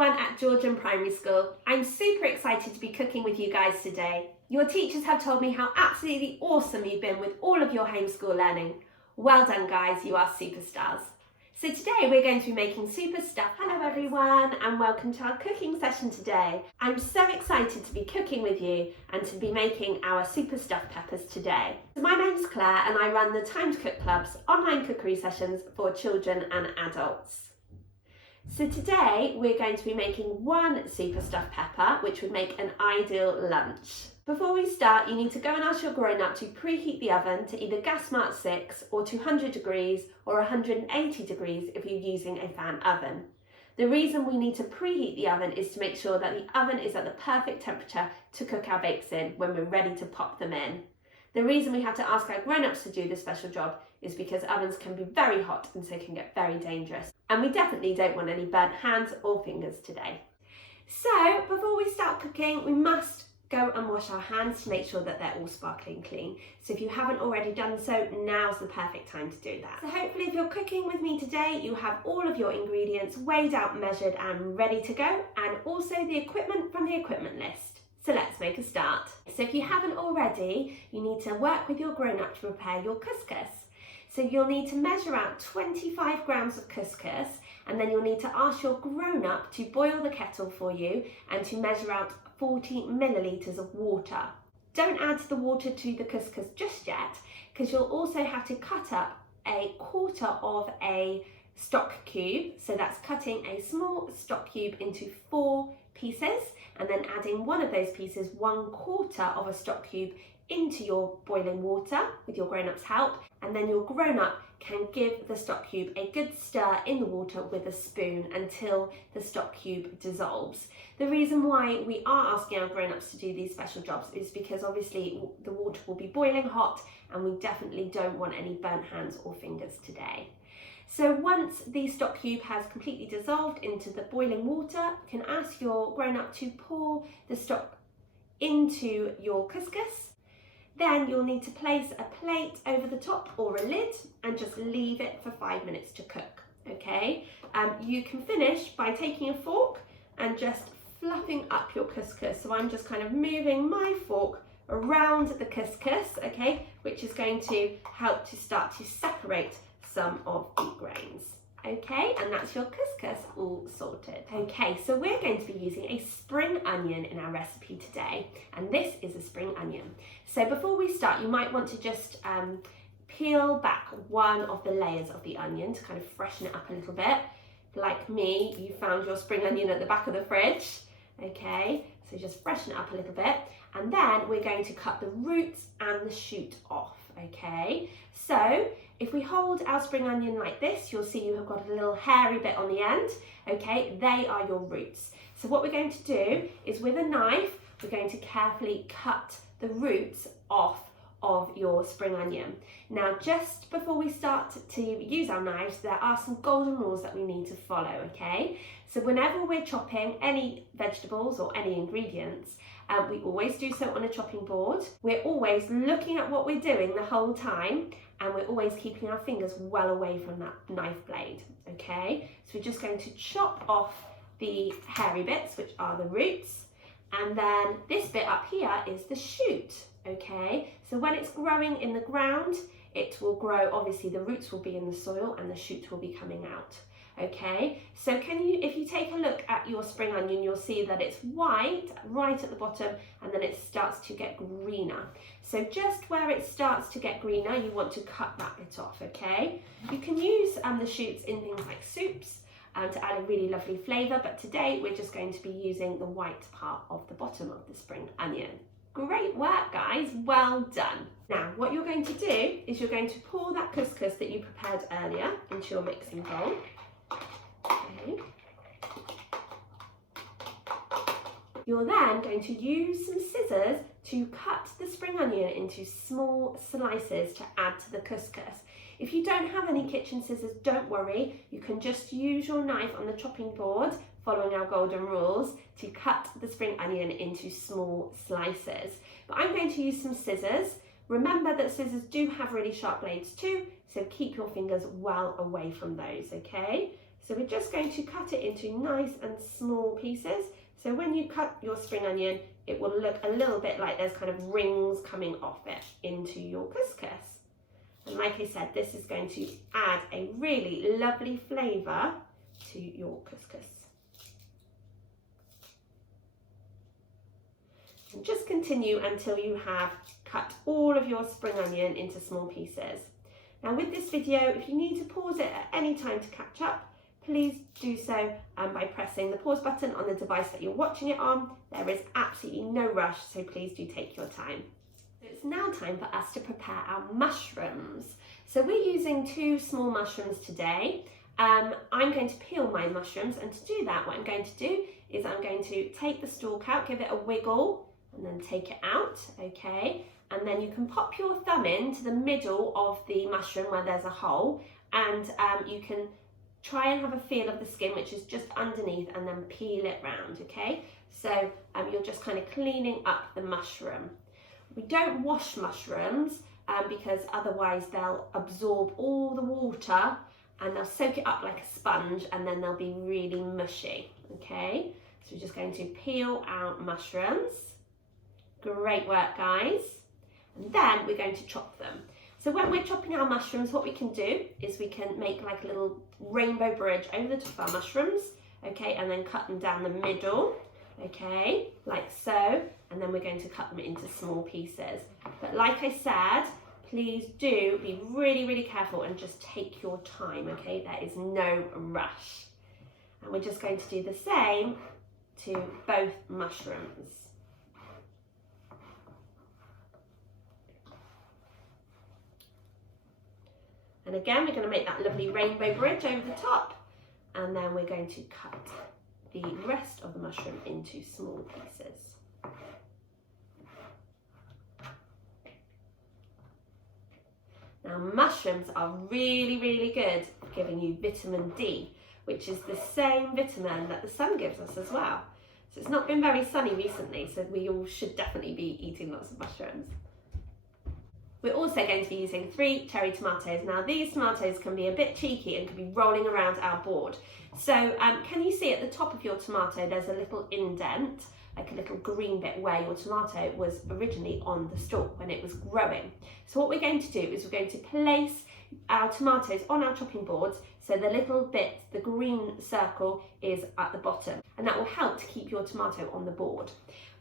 everyone at Georgeham Primary School. I'm super excited to be cooking with you guys today. Your teachers have told me how absolutely awesome you've been with all of your homeschool learning. Well done guys, you are superstars. So today we're going to be making super stuff. Hello everyone and welcome to our cooking session today. I'm so excited to be cooking with you and to be making our super stuffed peppers today. So my name's Claire and I run the Time to Cook Club's online cookery sessions for children and adults. So today we're going to be making one super stuffed pepper, which would make an ideal lunch. Before we start, you need to go and ask your grown-up to preheat the oven to either gas mark 6 or 200 degrees or 180 degrees if you're using a fan oven. The reason we need to preheat the oven is to make sure that the oven is at the perfect temperature to cook our bakes in when we're ready to pop them in. The reason we have to ask our grown-ups to do this special job is because ovens can be very hot and so can get very dangerous. And we definitely don't want any burnt hands or fingers today. So before we start cooking, we must go and wash our hands to make sure that they're all sparkling clean. So if you haven't already done so, now's the perfect time to do that. So hopefully if you're cooking with me today, you have all of your ingredients weighed out, measured and ready to go, and also the equipment from the equipment list. So let's make a start. So if you haven't already, you need to work with your grown-up to prepare your couscous. So you'll need to measure out 25 grams of couscous, and then you'll need to ask your grown-up to boil the kettle for you and to measure out 40 millilitres of water. Don't add the water to the couscous just yet, because you'll also have to cut up a quarter of a stock cube. So that's cutting a small stock cube into 4 pieces and then adding one of those pieces, 1/4 of a stock cube, into your boiling water with your grown-up's help, and then your grown-up can give the stock cube a good stir in the water with a spoon until the stock cube dissolves. The reason why we are asking our grown-ups to do these special jobs is because obviously the water will be boiling hot and we definitely don't want any burnt hands or fingers today. So once the stock cube has completely dissolved into the boiling water, you can ask your grown-up to pour the stock into your couscous. Then you'll need to place a plate over the top or a lid and just leave it for 5 minutes to cook, okay? You can finish by taking a fork and just fluffing up your couscous. So I'm just kind of moving my fork around the couscous, okay, which is going to help to start to separate some of the grains. Okay, and that's your couscous all sorted. Okay, so we're going to be using a spring onion in our recipe today, and this is a spring onion. So before we start, you might want to just peel back one of the layers of the onion to kind of freshen it up a little bit. Like me, you found your spring onion at the back of the fridge. Okay, so just freshen it up a little bit, and then we're going to cut the roots and the shoot off. Okay, so if we hold our spring onion like this, you'll see you have got a little hairy bit on the end. Okay, they are your roots. So what we're going to do is with a knife, we're going to carefully cut the roots off of your spring onion. Now, just before we start to use our knives, there are some golden rules that we need to follow, okay? So whenever we're chopping any vegetables or any ingredients, we always do so on a chopping board. We're always looking at what we're doing the whole time, and we're always keeping our fingers well away from that knife blade, okay? So we're just going to chop off the hairy bits, which are the roots, and then this bit up here is the shoot, okay? So when it's growing in the ground, it will grow, obviously the roots will be in the soil and the shoot will be coming out. Okay, so if you take a look at your spring onion, you'll see that it's white right at the bottom and then it starts to get greener. So just where it starts to get greener, you want to cut that bit off, okay? You can use the shoots in things like soups to add a really lovely flavour, but today we're just going to be using the white part of the bottom of the spring onion. Great work, guys, well done. Now, what you're going to do is you're going to pour that couscous that you prepared earlier into your mixing bowl. Okay. You're then going to use some scissors to cut the spring onion into small slices to add to the couscous. If you don't have any kitchen scissors, don't worry. You can just use your knife on the chopping board, following our golden rules, to cut the spring onion into small slices. But I'm going to use some scissors. Remember that scissors do have really sharp blades too, so keep your fingers well away from those, okay? So we're just going to cut it into nice and small pieces. So when you cut your spring onion, it will look a little bit like there's kind of rings coming off it into your couscous. And like I said, this is going to add a really lovely flavour to your couscous. And just continue until you have cut all of your spring onion into small pieces. Now with this video, if you need to pause it at any time to catch up, please do so by pressing the pause button on the device that you're watching it on. There is absolutely no rush, so please do take your time. It's now time for us to prepare our mushrooms. So we're using 2 small mushrooms today. I'm going to peel my mushrooms, and to do that, what I'm going to do is I'm going to take the stalk out, give it a wiggle, and then take it out, okay? And then you can pop your thumb into the middle of the mushroom where there's a hole, and you can try and have a feel of the skin, which is just underneath, and then peel it round, okay? So you're just kind of cleaning up the mushroom. We don't wash mushrooms because otherwise they'll absorb all the water and they'll soak it up like a sponge, and then they'll be really mushy, okay? So we're just going to peel our mushrooms. Great work, guys. And then we're going to chop them. So when we're chopping our mushrooms, what we can do is we can make like a little rainbow bridge over the top of our mushrooms, okay, and then cut them down the middle, okay, like so, and then we're going to cut them into small pieces. But like I said, please do be really, really careful and just take your time, okay? There is no rush. And we're just going to do the same to both mushrooms. And again, we're going to make that lovely rainbow bridge over the top, and then we're going to cut the rest of the mushroom into small pieces. Now, mushrooms are really, really good at giving you vitamin D, which is the same vitamin that the sun gives us as well. So it's not been very sunny recently, so we all should definitely be eating lots of mushrooms. We're also going to be using 3 cherry tomatoes. Now these tomatoes can be a bit cheeky and can be rolling around our board. So can you see at the top of your tomato there's a little indent, like a little green bit where your tomato was originally on the stalk when it was growing. So what we're going to do is we're going to place our tomatoes on our chopping boards so the little bit, the green circle, is at the bottom, and that will help to keep your tomato on the board.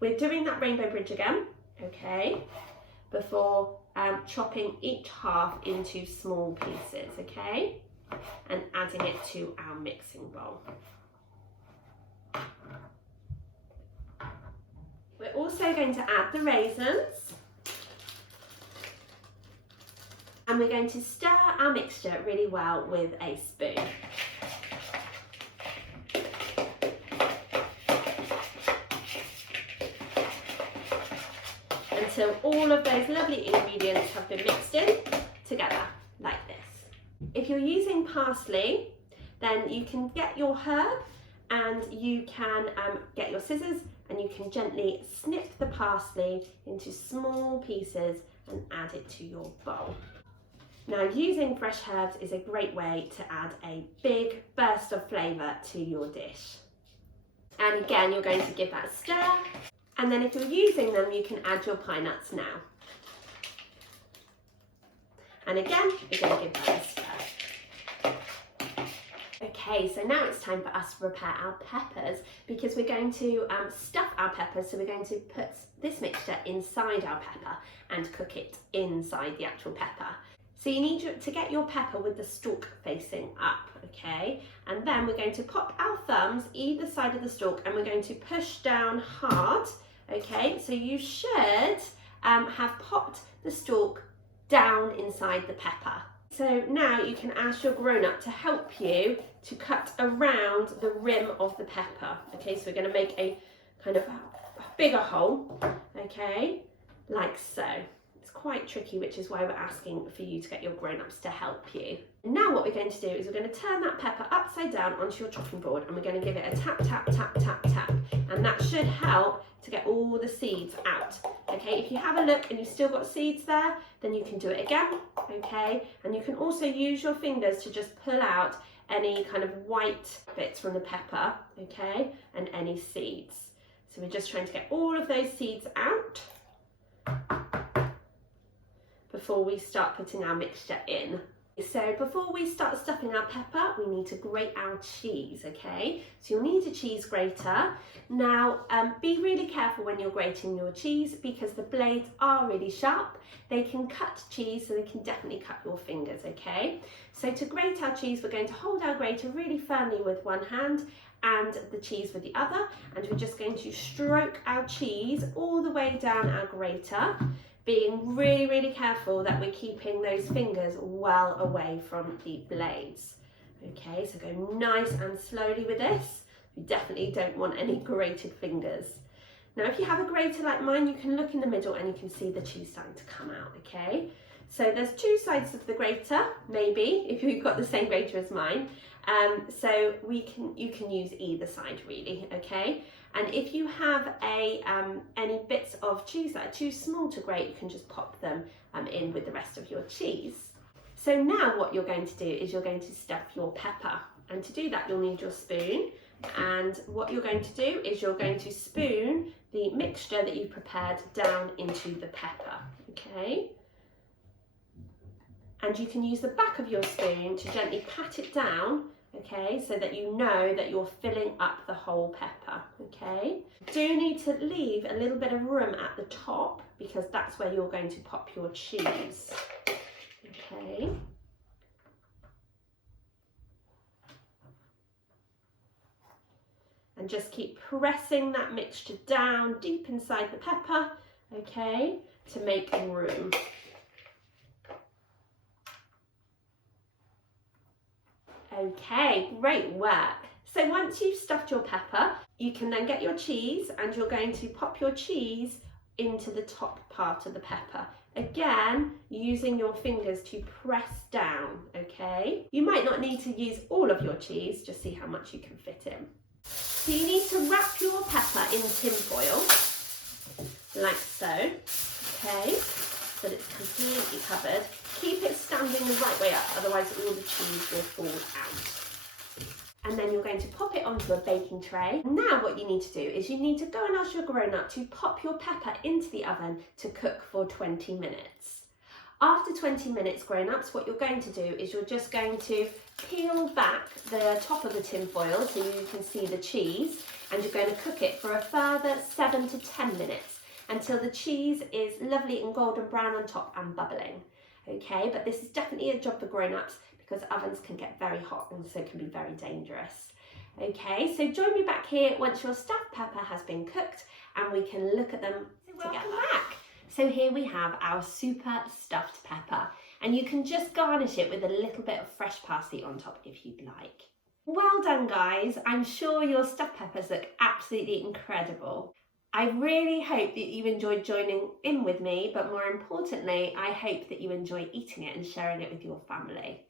We're doing that rainbow bridge again, okay, before chopping each half into small pieces, okay, and adding it to our mixing bowl. We're also going to add the raisins, and we're going to stir our mixture really well with a spoon. Until all of those lovely ingredients have been mixed in together like this. If you're using parsley, then you can get your herb and you can get your scissors and you can gently snip the parsley into small pieces and add it to your bowl. Now, using fresh herbs is a great way to add a big burst of flavour to your dish. And again, you're going to give that a stir. And then if you're using them, you can add your pine nuts now. And again, you're going to give that a stir. Okay, so now it's time for us to prepare our peppers, because we're going to stuff our peppers. So we're going to put this mixture inside our pepper and cook it inside the actual pepper. So you need to get your pepper with the stalk facing up, okay? And then we're going to pop our thumbs either side of the stalk and we're going to push down hard. Okay, so you should have popped the stalk down inside the pepper. So now you can ask your grown-up to help you to cut around the rim of the pepper. Okay, so we're going to make a kind of bigger hole, okay, like so. It's quite tricky, which is why we're asking for you to get your grown-ups to help you. Now what we're going to do is we're going to turn that pepper upside down onto your chopping board, and we're going to give it a tap, tap, tap, tap, tap. And that should help to get all the seeds out. Okay, if you have a look and you've still got seeds there, then you can do it again, okay? And you can also use your fingers to just pull out any kind of white bits from the pepper, okay, and any seeds. So we're just trying to get all of those seeds out before we start putting our mixture in. So before we start stuffing our pepper, we need to grate our cheese, okay? So you'll need a cheese grater. Now, be really careful when you're grating your cheese because the blades are really sharp. They can cut cheese, so they can definitely cut your fingers, okay? So to grate our cheese, we're going to hold our grater really firmly with one hand and the cheese with the other, and we're just going to stroke our cheese all the way down our grater, being really, really careful that we're keeping those fingers well away from the blades. Okay, so go nice and slowly with this. You definitely don't want any grated fingers. Now, if you have a grater like mine, you can look in the middle and you can see the cheese starting to come out, okay? So there's two sides of the grater, maybe, if you've got the same grater as mine. So you can use either side really, okay? And if you have any bits of cheese that are too small to grate, you can just pop them in with the rest of your cheese. So now what you're going to do is you're going to stuff your pepper. And to do that, you'll need your spoon. And what you're going to do is you're going to spoon the mixture that you've prepared down into the pepper, okay? And you can use the back of your spoon to gently pat it down, okay, so that you know that you're filling up the whole pepper, okay? You do need to leave a little bit of room at the top because that's where you're going to pop your cheese, okay? And just keep pressing that mixture down deep inside the pepper, okay, to make room. Okay, great work. So once you've stuffed your pepper, you can then get your cheese and you're going to pop your cheese into the top part of the pepper. Again, using your fingers to press down, okay? You might not need to use all of your cheese, just see how much you can fit in. So you need to wrap your pepper in tin foil, like so, okay, so that it's completely covered. Keep it standing the right way up, otherwise all the cheese will fall out. And then you're going to pop it onto a baking tray. Now what you need to do is you need to go and ask your grown-up to pop your pepper into the oven to cook for 20 minutes. After 20 minutes, grown-ups, what you're going to do is you're just going to peel back the top of the tin foil so you can see the cheese, and you're going to cook it for a further 7 to 10 minutes until the cheese is lovely and golden brown on top and bubbling. Okay, but this is definitely a job for grown-ups because ovens can get very hot and so can be very dangerous. Okay, so join me back here once your stuffed pepper has been cooked and we can look at them together. Welcome back. So here we have our super stuffed pepper, and you can just garnish it with a little bit of fresh parsley on top if you'd like. Well done, guys. I'm sure your stuffed peppers look absolutely incredible. I really hope that you enjoyed joining in with me, but more importantly, I hope that you enjoy eating it and sharing it with your family.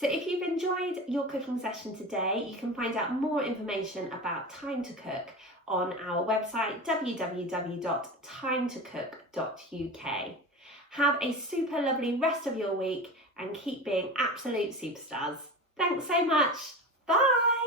So if you've enjoyed your cooking session today, you can find out more information about Time to Cook on our website, www.timetocook.uk. Have a super lovely rest of your week and keep being absolute superstars. Thanks so much. Bye.